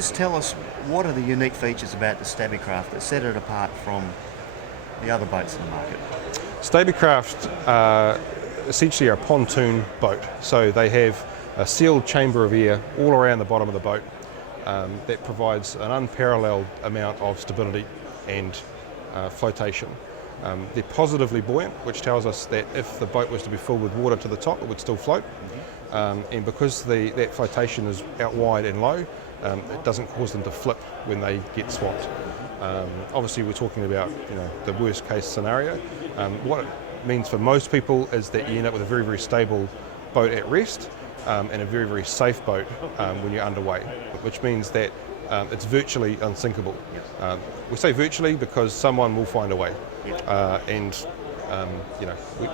just tell us, what are the unique features about the Stabicraft that set it apart from the other boats in the market? Stabicraft essentially are a pontoon boat, so they have a sealed chamber of air all around the bottom of the boat that provides an unparalleled amount of stability and flotation. They're positively buoyant, which tells us that if the boat was to be filled with water to the top, it would still float. And because that flotation is out wide and low, it doesn't cause them to flip when they get swamped. Obviously, we're talking about the worst case scenario. What it means for most people is that you end up with a very, very stable boat at rest and a very, very safe boat when you're underway, which means that it's virtually unsinkable. We say virtually because someone will find a way, and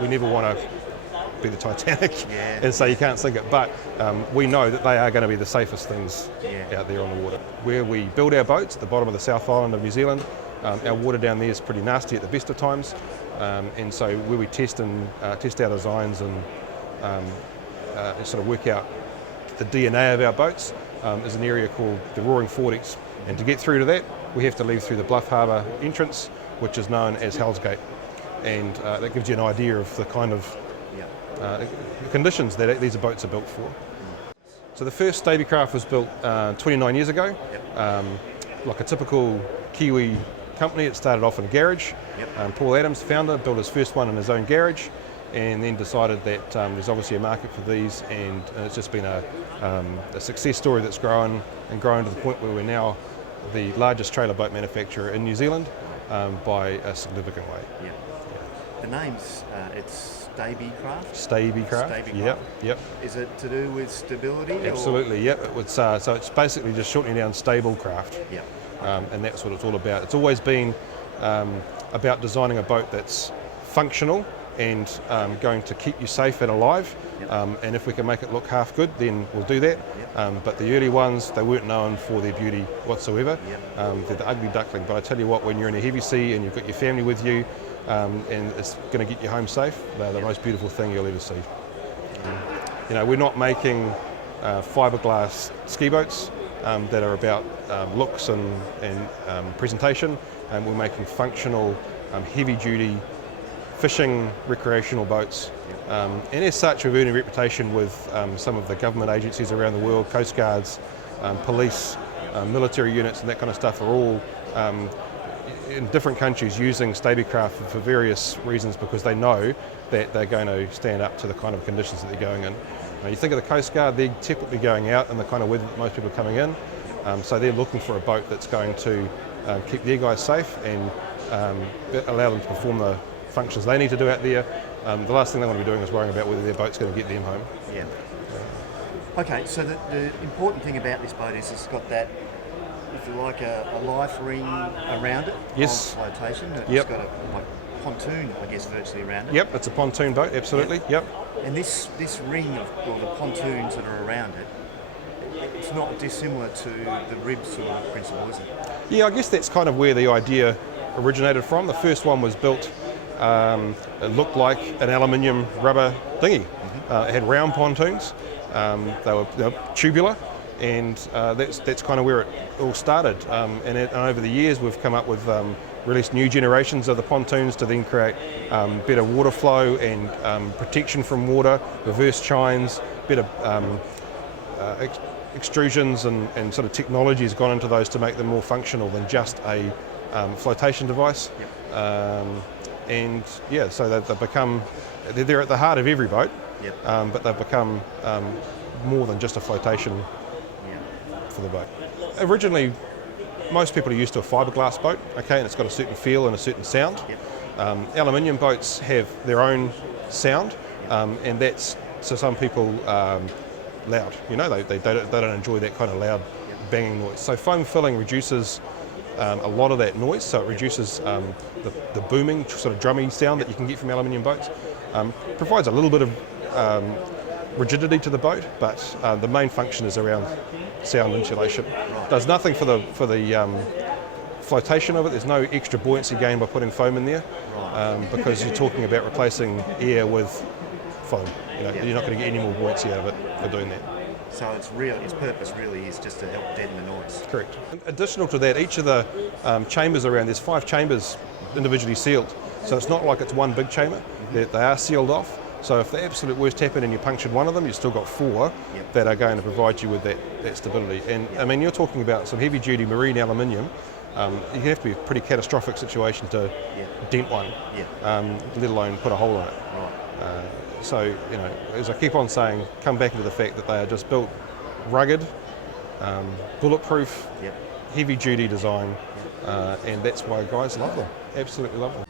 we never want to be the Titanic and say you can't sink it, but we know that they are going to be the safest things out there on the water. Where we build our boats at the bottom of the South Island of New Zealand, our water down there is pretty nasty at the best of times, and so where we test our designs and sort of work out the DNA of our boats is an area called the Roaring Forties, and to get through to that we have to leave through the Bluff Harbour entrance, which is known as Hell's Gate, and that gives you an idea of the kind of conditions that these boats are built for. So the first Stabicraft was built 29 years ago. Like a typical Kiwi company, it started off in a garage. Paul Adams, founder, built his first one in his own garage, and then decided that there's obviously a market for these, and it's just been a success story that's grown to the point where we're now the largest trailer boat manufacturer in New Zealand by a significant way. The name's it's Stabicraft? Stabicraft, yep. Is it to do with stability? Absolutely, yep. So it's basically just shortening down Stablecraft, and that's what it's all about. It's always been about designing a boat that's functional and going to keep you safe and alive, and if we can make it look half good, then we'll do that. But the early ones, they weren't known for their beauty whatsoever. They're the ugly duckling, but I tell you what, when you're in a heavy sea and you've got your family with you, and it's going to get you home safe, they're the most beautiful thing you'll ever see. We're not making fiberglass ski boats that are about looks and presentation, and we're making functional, heavy-duty fishing recreational boats. And as such, we've earned a reputation with some of the government agencies around the world, coast guards, police, military units, and that kind of stuff are all in different countries using Stabicraft for various reasons, because they know that they're going to stand up to the kind of conditions that they're going in. You think of the Coast Guard, they're typically going out in the kind of weather that most people are coming in, so they're looking for a boat that's going to keep their guys safe and allow them to perform the functions they need to do out there. The last thing they want to be doing is worrying about whether their boat's going to get them home. Okay, so the important thing about this boat is it's got that, if you like, a life ring around it of flotation. It's got a pontoon, I guess, virtually around it. Yep, it's a pontoon boat, absolutely. And this ring of the pontoons that are around it, it's not dissimilar to the rib sort of principle, is it? Yeah, I guess that's kind of where the idea originated from. The first one was built, it looked like an aluminium rubber dinghy. It had round pontoons, they were tubular, and that's kind of where it all started. And over the years we've come up with released new generations of the pontoons to then create better water flow and protection from water, reverse chines, better extrusions and sort of technology has gone into those to make them more functional than just a flotation device. And so they've become, they're at the heart of every boat, but they've become more than just a flotation for the boat. Originally, most people are used to a fiberglass boat, and it's got a certain feel and a certain sound. Aluminium boats have their own sound, and that's, so some people, loud. They don't enjoy that kind of loud banging noise. So foam filling reduces a lot of that noise, so it reduces the booming, sort of drummy sound that you can get from aluminium boats. Provides a little bit of rigidity to the boat, but the main function is around sound insulation. Does nothing for the flotation of it. There's no extra buoyancy gain by putting foam in there, because you're talking about replacing air with foam. You're not going to get any more buoyancy out of it for doing that. So its purpose really is just to help deaden the noise. Correct. Additional to that, each of the chambers around, there's 5 chambers individually sealed. So it's not like it's one big chamber. They are sealed off. So if the absolute worst happened and you punctured one of them, you've still got 4 that are going to provide you with that stability. And I mean, you're talking about some heavy duty marine aluminium. You have to be a pretty catastrophic situation to dent one, let alone put a hole in it. Right. So, you know, as I keep on saying, come back into the fact that they are just built rugged, bulletproof, heavy duty design, and that's why guys love them, absolutely love them.